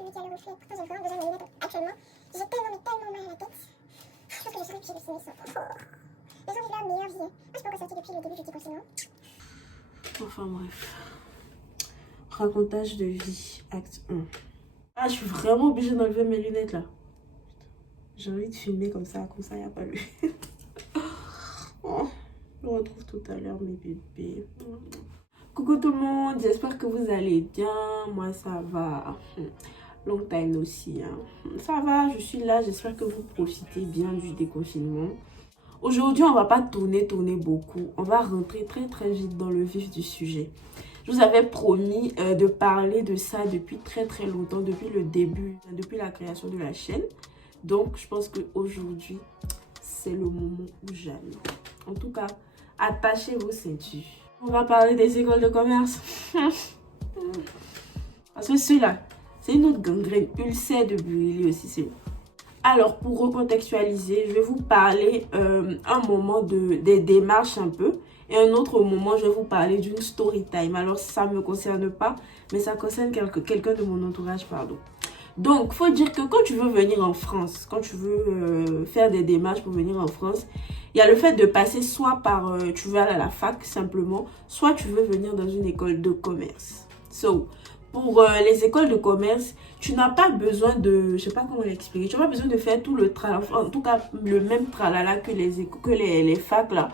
plus midi à le reflet. Pourtant, j'ai vraiment besoin de mes lunettes. Actuellement, j'ai tellement mal à la tête. Je pense que je sens que j'ai le ciné sont trop forts. Les gens vivent leur meilleure vie. Moi, je suis pas encore sortie depuis le début du confinement. Enfin bref. Racontage de vie, acte 1. Ah, je suis vraiment obligée d'enlever mes lunettes là. J'ai envie de filmer comme ça, il n'y a pas lui. Oh, je vous retrouve tout à l'heure mes bébés. Coucou tout le monde, j'espère que vous allez bien. Moi ça va. Long time aussi. Ça va, je suis là, j'espère que vous profitez bien du déconfinement. Aujourd'hui, on va pas tourner beaucoup. On va rentrer très vite dans le vif du sujet. Je vous avais promis de parler de ça depuis très longtemps, depuis le début, depuis la création de la chaîne. Donc, je pense qu'aujourd'hui, c'est le moment ou jamais. En tout cas, attachez vos ceintures. On va parler des écoles de commerce. Parce que celui-là, c'est une autre gangrène ulcère de brûler aussi, c'est. Alors, pour recontextualiser, je vais vous parler un moment des démarches un peu. Et un autre moment, je vais vous parler d'une story time. Alors, ça ne me concerne pas, mais ça concerne quelqu'un de mon entourage, pardon. Donc, il faut dire que quand tu veux venir en France, quand tu veux faire des démarches pour venir en France, il y a le fait de passer soit par, tu veux aller à la fac simplement, soit tu veux venir dans une école de commerce. So, pour les écoles de commerce, tu n'as pas besoin de, je sais pas comment l'expliquer, tu n'as pas besoin de faire tout le travail, en tout cas le même tralala que les facs là.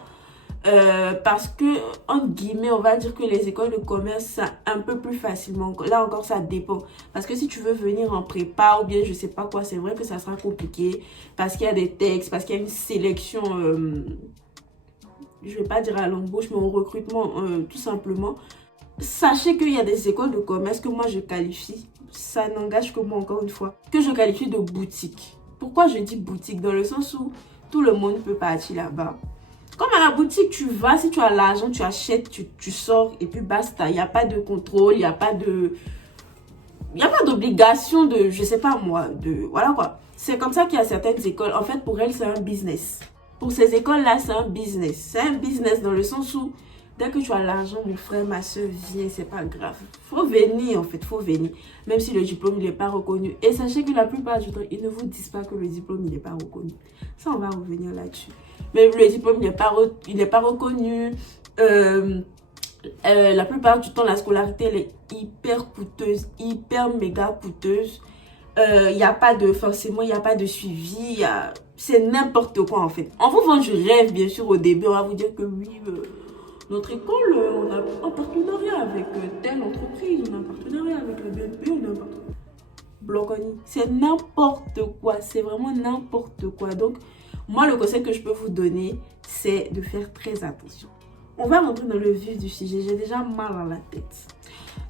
Parce que, entre guillemets, on va dire que les écoles de commerce, c'est un peu plus facilement. Là encore, ça dépend. Parce que si tu veux venir en prépa ou bien je sais pas quoi, c'est vrai que ça sera compliqué. Parce qu'il y a des textes, parce qu'il y a une sélection, je vais pas dire à l'embauche, mais au recrutement, tout simplement. Sachez qu'il y a des écoles de commerce que moi je qualifie, ça n'engage que moi encore une fois, que je qualifie de boutique. Pourquoi je dis boutique? Dans le sens où tout le monde peut partir là-bas. Comme à la boutique, tu vas, si tu as l'argent, tu achètes, tu sors et puis basta. Il n'y a pas de contrôle, il n'y a pas d'obligation de, je sais pas moi, voilà quoi. C'est comme ça qu'il y a certaines écoles. En fait, pour elles, c'est un business. Pour ces écoles-là, c'est un business. C'est un business dans le sens où, dès que tu as l'argent, mon frère, ma soeur, viens, c'est pas grave. Faut venir, en fait, faut venir. Même si le diplôme, il n'est pas reconnu. Et sachez que la plupart du temps, ils ne vous disent pas que le diplôme, il n'est pas reconnu. Ça, on va revenir là-dessus. Mais le diplôme, il n'est pas reconnu. La plupart du temps, la scolarité, elle est hyper coûteuse, hyper méga coûteuse. Il n'y a pas de, forcément, il n'y a pas de suivi. C'est n'importe quoi, en fait. On vous vend du rêve, bien sûr, au début. On va vous dire que oui, notre école, on a un partenariat avec telle entreprise, on a un partenariat avec le BNP, on a un partenariat. Bloconi. C'est n'importe quoi. C'est vraiment n'importe quoi. Donc, moi, le conseil que je peux vous donner, c'est de faire très attention. On va rentrer dans le vif du sujet. J'ai déjà mal à la tête.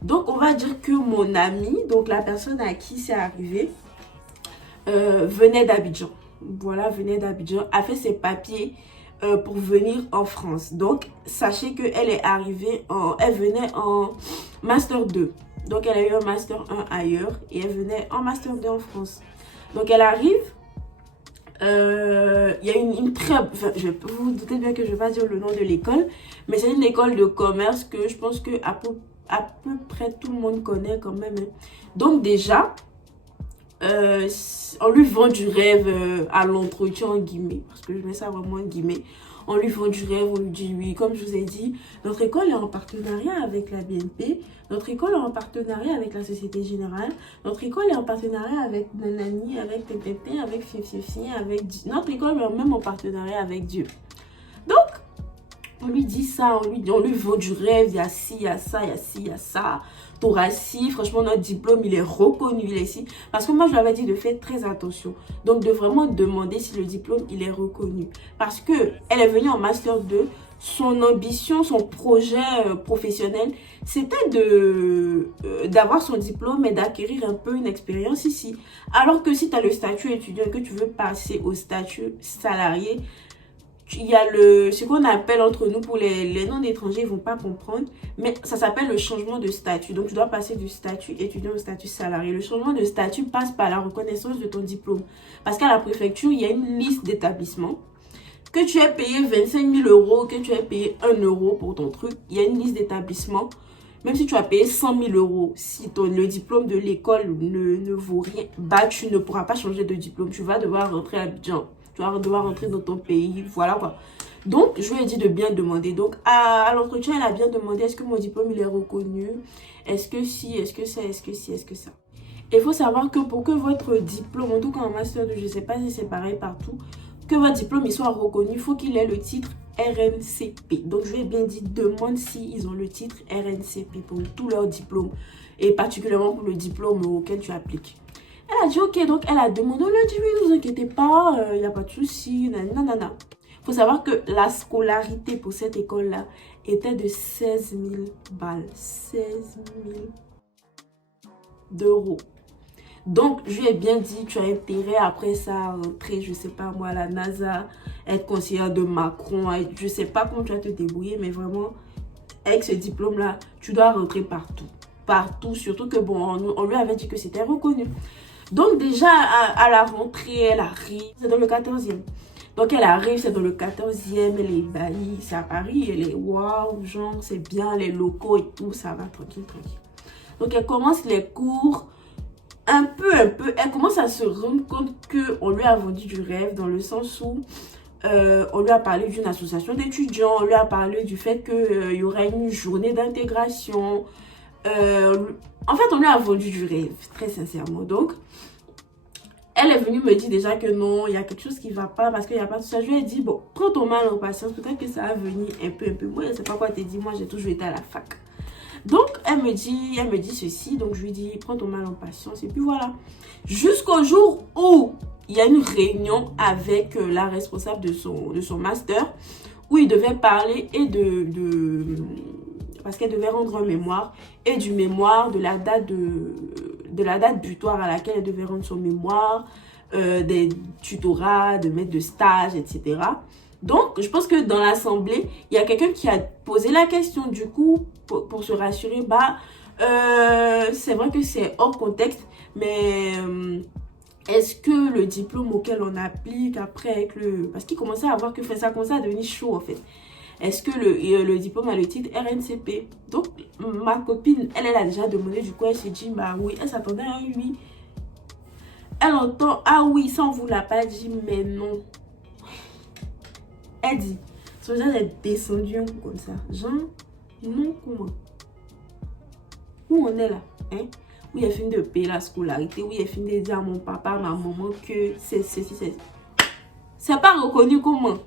Donc, on va dire que mon ami, donc la personne à qui c'est arrivé, venait d'Abidjan. Voilà, venait d'Abidjan, a fait ses papiers pour venir en France. Donc, sachez qu'elle est arrivée, elle venait en Master 2. Donc, elle a eu un Master 1 ailleurs et elle venait en Master 2 en France. Donc, elle arrive. Il y a une très... Enfin, vous vous doutez bien que je ne vais pas dire le nom de l'école, mais c'est une école de commerce que je pense que à peu près tout le monde connaît quand même. Donc déjà, on lui vend du rêve à l'entretien en guillemets, parce que je mets ça vraiment en guillemets. On lui vend du rêve, on lui dit oui, comme je vous ai dit, notre école est en partenariat avec la BNP, notre école est en partenariat avec la Société Générale, notre école est en partenariat avec Nanani, avec TTT, avec Fifi, avec notre école est même en partenariat avec Dieu. Donc, on lui dit ça, on lui vend du rêve, il y a ci, il y a ça, il y a ci, il y a ça. T'auras ci, franchement, notre diplôme, il est reconnu, il est ici. Parce que moi, je lui avais dit de faire très attention. Donc, de vraiment demander si le diplôme, il est reconnu. Parce que elle est venue en Master 2. Son ambition, son projet professionnel, c'était d'avoir son diplôme et d'acquérir un peu une expérience ici. Alors que si tu as le statut étudiant et que tu veux passer au statut salarié, il y a ce qu'on appelle entre nous, pour les non-étrangers, ils ne vont pas comprendre, mais ça s'appelle le changement de statut. Donc, tu dois passer du statut étudiant au statut salarié. Le changement de statut passe par la reconnaissance de ton diplôme. Parce qu'à la préfecture, il y a une liste d'établissements. Que tu aies payé 25 000 €, que tu aies payé 1 € pour ton truc, il y a une liste d'établissements. même si tu as payé 100 000 euros, si le diplôme de l'école ne vaut rien, bah tu ne pourras pas changer de diplôme. Tu vas devoir rentrer à Abidjan. Tu vas devoir rentrer dans ton pays. Voilà quoi. Donc, je lui ai dit de bien demander. Donc, à l'entretien, elle a bien demandé est-ce que mon diplôme il est reconnu? Est-ce que si? Est-ce que ça? Est-ce que si? Est-ce que ça? Il faut savoir que pour que votre diplôme, en tout cas en master 2, je ne sais pas si c'est pareil partout, que votre diplôme il soit reconnu, il faut qu'il ait le titre RNCP. Donc, je lui ai bien dit, demande s'ils ont le titre RNCP pour tous leurs diplômes. Et particulièrement pour le diplôme auquel tu appliques. Elle a dit, ok, donc elle a demandé, on lui a dit, oui, ne vous inquiétez pas, il n'y a pas de souci, nanana. Il faut savoir que la scolarité pour cette école-là était de 16 000 balles. 16 000 d'euros. Donc, je lui ai bien dit, tu as intérêt après ça à rentrer, je sais pas moi, à la NASA, être conseillère de Macron, je sais pas comment tu vas te débrouiller, mais vraiment, avec ce diplôme-là, tu dois rentrer partout. Partout, surtout que bon, on lui avait dit que c'était reconnu. Donc, déjà, à la rentrée, elle arrive, c'est dans le 14e. Donc, elle arrive, c'est dans le 14e, elle est ébahie, c'est à Paris, elle est waouh, genre, c'est bien, les locaux et tout, ça va, tranquille, tranquille. Donc, elle commence les cours, un peu, elle commence à se rendre compte qu'on lui a vendu du rêve, dans le sens où on lui a parlé d'une association d'étudiants, on lui a parlé du fait qu'il y aurait une journée d'intégration. En fait, on lui a vendu du rêve, très sincèrement. Donc, elle est venue me dire déjà que non, il y a quelque chose qui ne va pas parce qu'il n'y a pas tout ça. Je lui ai dit, bon, prends ton mal en patience, peut-être que ça va venir un peu. Moi, je ne sais pas quoi te dire, moi, j'ai toujours été à la fac. Donc, elle me dit ceci, donc je lui dis, prends ton mal en patience, et puis voilà. Jusqu'au jour où il y a une réunion avec la responsable de son master, où il devait parler et parce qu'elle devait rendre un mémoire, et du mémoire, de la date butoir à laquelle elle devait rendre son mémoire, des tutorats, de maîtres de stage, etc. Donc, je pense que dans l'assemblée, il y a quelqu'un qui a posé la question. Du coup, pour se rassurer, c'est vrai que c'est hors contexte, mais est-ce que le diplôme auquel on applique après avec parce qu'il commençait à voir que ça commençait à devenir chaud en fait. Est-ce que le diplôme a le titre RNCP? Donc, ma copine, elle a déjà demandé, du coup, elle s'est dit, bah oui, elle s'attendait à un oui. Elle entend, ah oui, ça on vous l'a pas dit, mais non. Elle dit, son genre est descendu un coup comme ça. Genre, non, comment? Où on est là? Hein? Oui, elle finit de payer la scolarité. Oui, elle finit de dire à mon papa, à ma maman que c'est ceci. C'est pas reconnu comment?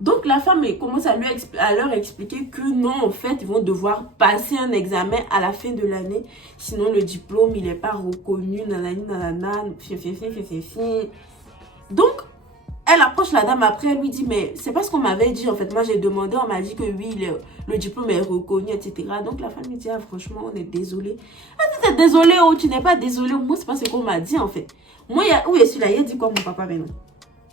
Donc, la femme elle commence à leur expliquer que non, en fait, ils vont devoir passer un examen à la fin de l'année. Sinon, le diplôme, il n'est pas reconnu. Donc, elle approche la dame après, elle lui dit, mais c'est pas ce qu'on m'avait dit. En fait, moi, j'ai demandé, on m'a dit que oui, le diplôme est reconnu, etc. Donc, la femme lui dit, ah, franchement, on est désolé. Elle dit, t'es désolé ou tu n'es pas désolé. Moi, c'est pas ce qu'on m'a dit, en fait. Moi, où est celui-là? Il a dit quoi, mon papa, maintenant?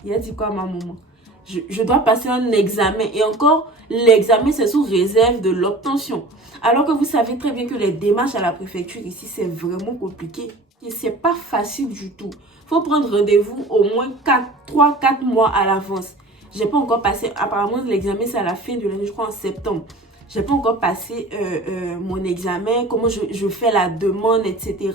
Il a dit quoi, ma maman? Je dois passer un examen. Et encore, l'examen, c'est sous réserve de l'obtention. Alors que vous savez très bien que les démarches à la préfecture ici, c'est vraiment compliqué. Et c'est pas facile du tout. Il faut prendre rendez-vous au moins 3-4 mois à l'avance. J'ai pas encore passé, apparemment l'examen c'est à la fin de l'année, je crois en septembre. J'ai pas encore passé mon examen, comment je fais la demande, etc.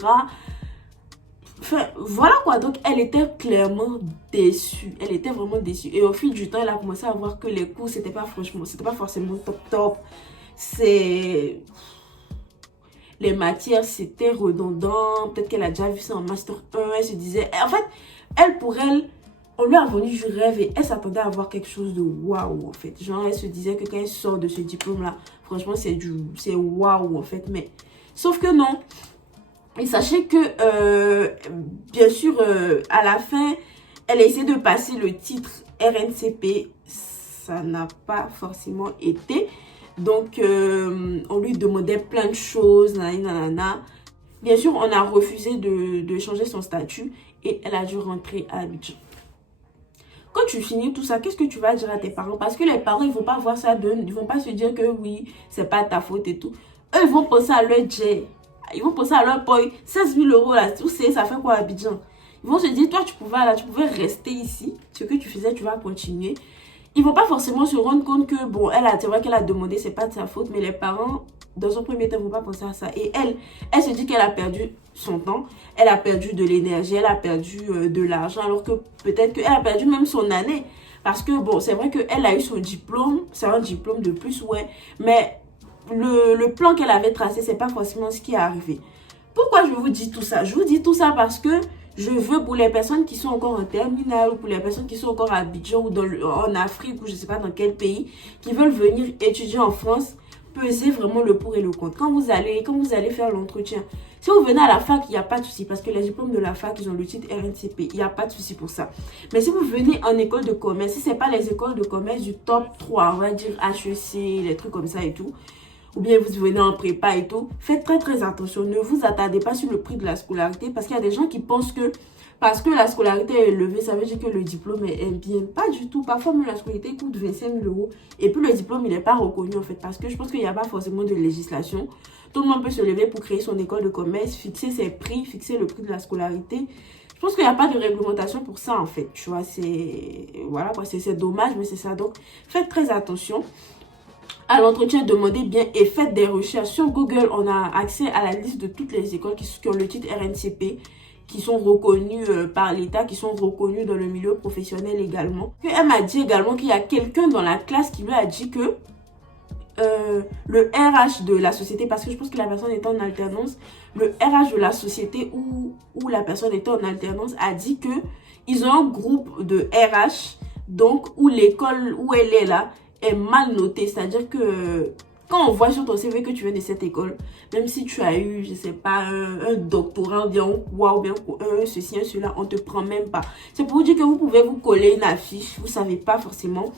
Enfin, voilà quoi, donc elle était clairement déçue. Elle était vraiment déçue. Et au fil du temps, elle a commencé à voir que les cours, c'était pas forcément top. Les matières, c'était redondant. Peut-être qu'elle a déjà vu ça en Master 1. Elle se disait... En fait, pour elle, on lui a vendu du rêve et elle s'attendait à avoir quelque chose de waouh, en fait. Genre, elle se disait que quand elle sort de ce diplôme-là, franchement, c'est waouh, en fait. Mais, sauf que non. Et sachez que, bien sûr, à la fin, elle a essayé de passer le titre RNCP. Ça n'a pas forcément été. Donc, on lui demandait plein de choses. Nanana. Bien sûr, on a refusé de changer son statut. Et elle a dû rentrer à Abidjan. Quand tu finis tout ça, qu'est-ce que tu vas dire à tes parents? Parce que les parents, ils ne vont pas voir ça ils ne vont pas se dire que oui, c'est pas ta faute et tout. Eux, ils vont penser à leur jet. Ils vont penser à leur boy. 16 000 euros là, tu sais, ça fait quoi à Abidjan? Ils vont se dire, toi, tu pouvais rester ici. Ce que tu faisais, tu vas continuer. Ils ne vont pas forcément se rendre compte que, bon, c'est vrai qu'elle a demandé, c'est pas de sa faute. Mais les parents, dans un premier temps, ils ne vont pas penser à ça. Et elle se dit qu'elle a perdu son temps, elle a perdu de l'énergie, elle a perdu de l'argent, alors que peut-être qu'elle a perdu même son année. Parce que, bon, c'est vrai qu'elle a eu son diplôme, c'est un diplôme de plus, ouais, mais le plan qu'elle avait tracé, c'est pas forcément ce qui est arrivé. Pourquoi je vous dis tout ça? Je vous dis tout ça parce que je veux, pour les personnes qui sont encore en terminale, ou pour les personnes qui sont encore à Abidjan, ou en Afrique, ou je sais pas dans quel pays, qui veulent venir étudier en France, peser vraiment le pour et le contre. Quand vous allez faire l'entretien, si vous venez à la fac, il n'y a pas de souci, parce que les diplômes de la fac, ils ont le titre RNCP, il n'y a pas de souci pour ça. Mais si vous venez en école de commerce, si ce n'est pas les écoles de commerce du top 3, on va dire HEC, les trucs comme ça et tout, ou bien vous venez en prépa et tout, faites très très attention. Ne vous attardez pas sur le prix de la scolarité, parce qu'il y a des gens qui pensent que parce que la scolarité est élevée, ça veut dire que le diplôme est bien. Pas du tout. Parfois, même la scolarité coûte 25 000 euros. Et puis, le diplôme, il n'est pas reconnu, en fait. Parce que je pense qu'il n'y a pas forcément de législation. Tout le monde peut se lever pour créer son école de commerce, fixer ses prix, fixer le prix de la scolarité. Je pense qu'il n'y a pas de réglementation pour ça, en fait. Tu vois, c'est... Voilà, quoi. C'est dommage, mais c'est ça. Donc, faites très attention. À l'entretien, demandez bien et faites des recherches. Sur Google, on a accès à la liste de toutes les écoles qui ont le titre RNCP, qui sont reconnues par l'État, qui sont reconnues dans le milieu professionnel également. Elle m'a dit également qu'il y a quelqu'un dans la classe qui lui a dit que le RH de la société, parce que je pense que la personne était en alternance, le RH de la société où la personne était en alternance a dit que ils ont un groupe de RH, donc où l'école où elle est là est mal notée. C'est-à-dire que quand on voit sur ton CV que tu viens de cette école, même si tu as eu, je sais pas, un doctorat, bien ou bien ceci, un cela, on te prend même pas. C'est pour vous dire que vous pouvez vous coller une affiche, vous savez pas forcément.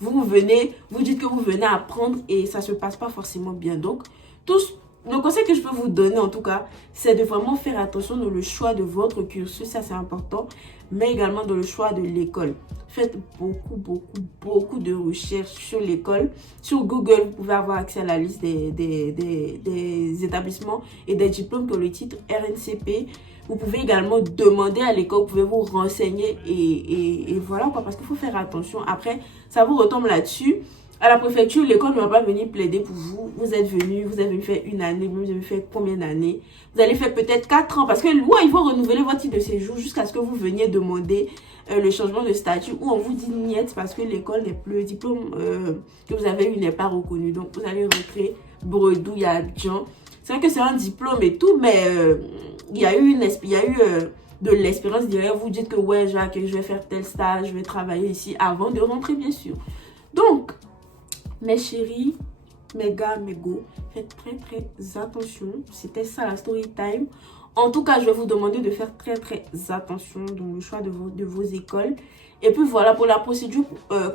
Vous venez, vous dites que vous venez apprendre et ça se passe pas forcément bien. Donc, le conseil que je peux vous donner en tout cas, c'est de vraiment faire attention dans le choix de votre cursus, ça c'est important, mais également dans le choix de l'école. Faites beaucoup de recherches sur l'école. Sur Google, vous pouvez avoir accès à la liste des établissements et des diplômes qui ont le titre RNCP. Vous pouvez également demander à l'école, vous pouvez vous renseigner et voilà quoi, parce qu'il faut faire attention. Après, ça vous retombe là-dessus. À la préfecture, l'école ne va pas venir plaider pour vous. Vous êtes venu faire une année, vous avez fait combien d'années? Vous allez faire peut-être 4 ans parce que ouais, il faut renouveler votre titre de séjour jusqu'à ce que vous veniez demander le changement de statut ou on vous dit niet parce que l'école n'est plus, le diplôme que vous avez eu n'est pas reconnu. Donc, vous allez rentrer bredouille à Abidjan. C'est vrai que c'est un diplôme et tout, mais il y a eu de l'espérance derrière. Vous dites que ouais, Jacques, je vais faire tel stage, je vais travailler ici avant de rentrer, bien sûr. Donc, mes chéris, mes gars, mes go, faites très attention. C'était ça la story time. En tout cas, je vais vous demander de faire très attention dans le choix de vos écoles. Et puis voilà, pour la procédure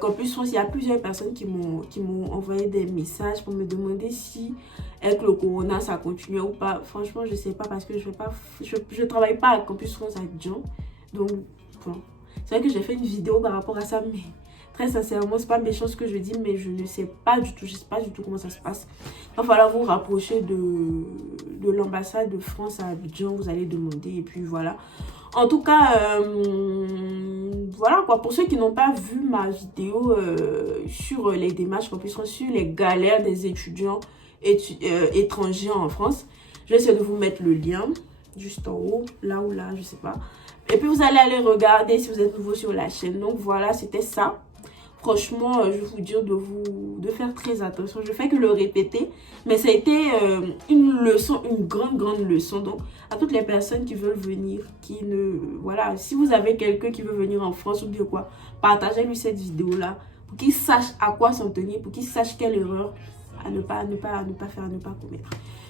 Campus France, il y a plusieurs personnes qui m'ont envoyé des messages pour me demander si avec le corona ça continue ou pas. Franchement, je sais pas parce que je travaille pas à Campus France à Abidjan. Donc, bon, c'est vrai que j'ai fait une vidéo par rapport à ça, mais très sincèrement, c'est pas méchant ce que je dis, mais je ne sais pas du tout, je sais pas du tout comment ça se passe. Il va falloir vous rapprocher de l'ambassade de France à Abidjan, vous allez demander et puis voilà. En tout cas, voilà quoi, pour ceux qui n'ont pas vu ma vidéo sur les démarches Campus France, sur les galères des étudiants étrangers en France, je vais essayer de vous mettre le lien juste en haut, là ou là, je sais pas. Et puis vous allez aller regarder si vous êtes nouveau sur la chaîne. Donc voilà, c'était ça. Franchement, je vais vous dire de faire très attention. Je fais que le répéter, mais ça a été une leçon, une grande leçon. Donc, à toutes les personnes qui veulent venir, voilà, si vous avez quelqu'un qui veut venir en France ou bien quoi, partagez-lui cette vidéo-là pour qu'il sache à quoi s'en tenir, pour qu'il sache quelle erreur à ne pas faire, à ne pas commettre.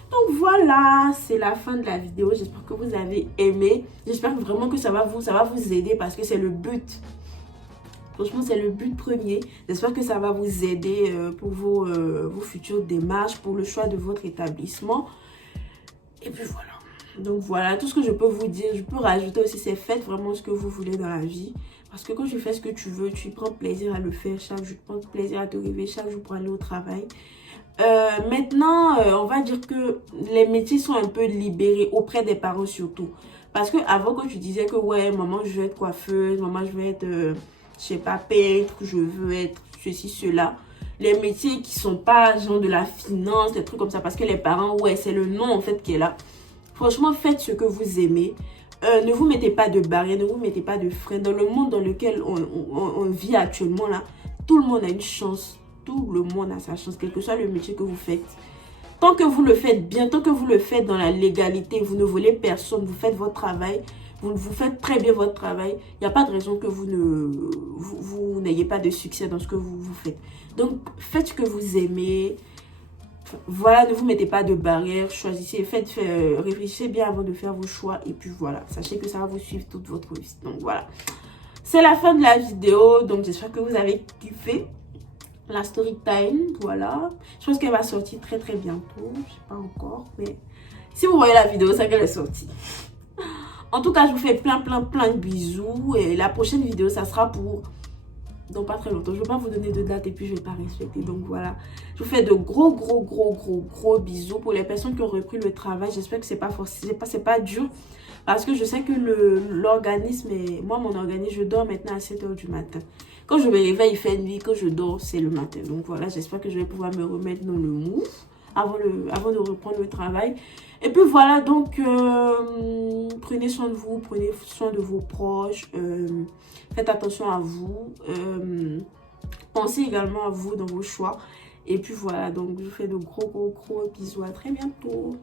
Donc voilà, c'est la fin de la vidéo. J'espère que vous avez aimé. J'espère vraiment que ça va vous aider parce que c'est le but. Franchement, c'est le but premier. J'espère que ça va vous aider pour vos futures démarches, pour le choix de votre établissement. Et puis voilà. Donc voilà, tout ce que je peux vous dire. Je peux rajouter aussi, c'est faites vraiment ce que vous voulez dans la vie. Parce que quand tu fais ce que tu veux, tu prends plaisir à le faire chaque jour. Tu prends plaisir à te réveiller chaque jour pour aller au travail. Maintenant, on va dire que les métiers sont un peu libérés auprès des parents surtout. Parce que avant quand tu disais que ouais, maman, je veux être coiffeuse, maman, je veux être... je sais pas, peintre, je veux être ceci, cela. les métiers qui sont pas genre de la finance, des trucs comme ça, parce que les parents, ouais, c'est le nom en fait qui est là. Franchement, faites ce que vous aimez. Ne vous mettez pas de barrières, ne vous mettez pas de freins. Dans le monde dans lequel on vit actuellement là, tout le monde a une chance. Tout le monde a sa chance, quel que soit le métier que vous faites. Tant que vous le faites bien, tant que vous le faites dans la légalité, vous ne volez personne, vous faites votre travail, vous faites très bien votre travail, il n'y a pas de raison que vous n'ayez pas de succès dans ce que vous faites. Donc, faites ce que vous aimez. Voilà, ne vous mettez pas de barrières, choisissez, réfléchissez bien avant de faire vos choix. Et puis voilà, sachez que ça va vous suivre toute votre vie. Donc voilà, c'est la fin de la vidéo. Donc j'espère que vous avez kiffé la story time, voilà. Je pense qu'elle va sortir très très bientôt. Je sais pas encore, mais si vous voyez la vidéo, c'est qu'elle est sortie. En tout cas, je vous fais plein de bisous. Et la prochaine vidéo, ça sera pour dans pas très longtemps. Je ne vais pas vous donner de date et puis je ne vais pas respecter. Donc voilà, je vous fais de gros bisous. Pour les personnes qui ont repris le travail, j'espère que c'est pas dur. Parce que je sais que l'organisme, moi mon organisme, je dors maintenant à 7 h du matin. Quand je me réveille, il fait nuit. Quand je dors, c'est le matin. Donc voilà, j'espère que je vais pouvoir me remettre dans le move avant de reprendre le travail. Et puis voilà, donc prenez soin de vous, prenez soin de vos proches. Faites attention à vous. Pensez également à vous dans vos choix. Et puis voilà, donc je vous fais de gros bisous. À très bientôt.